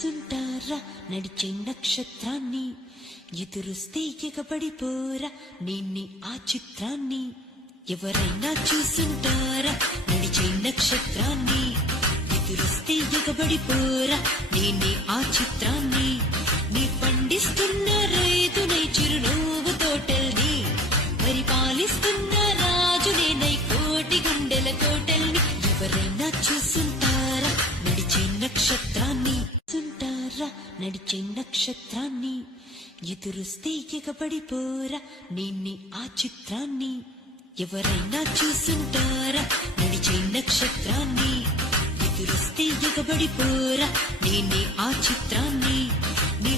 తుంటారా నడిచే నక్షత్రాన్ని ఎదురుస్తే ఎగబడిపోరా నిన్ని ఆ చిత్రాన్ని ఎవరైనా చూసుంటారా నడిచే నక్షత్రాన్ని ఎదురుస్తే ఎగబడిపోరా నిన్ని ఆ చిత్రాన్ని నీ పండిస్తున్న రైతునై చిరునవ్వు తోటల్ని పరిపాలిస్తున్న రాజునేనై కోటి గుండెల కోటల్ని ఎవరైనా చూసుంటారా నడిచే నక్షత్రాన్ని తుంటారా నడిచే నక్షత్రాన్ని ఎదురుస్తే ఎగబడిపోరా నిన్ని ఆ చిత్రాన్ని ఎవరైనా చూసుంటారా నడిచే నక్షత్రాన్ని ఎదురుస్తే ఎగబడిపోరా నిన్ని ఆ చిత్రాన్ని నీ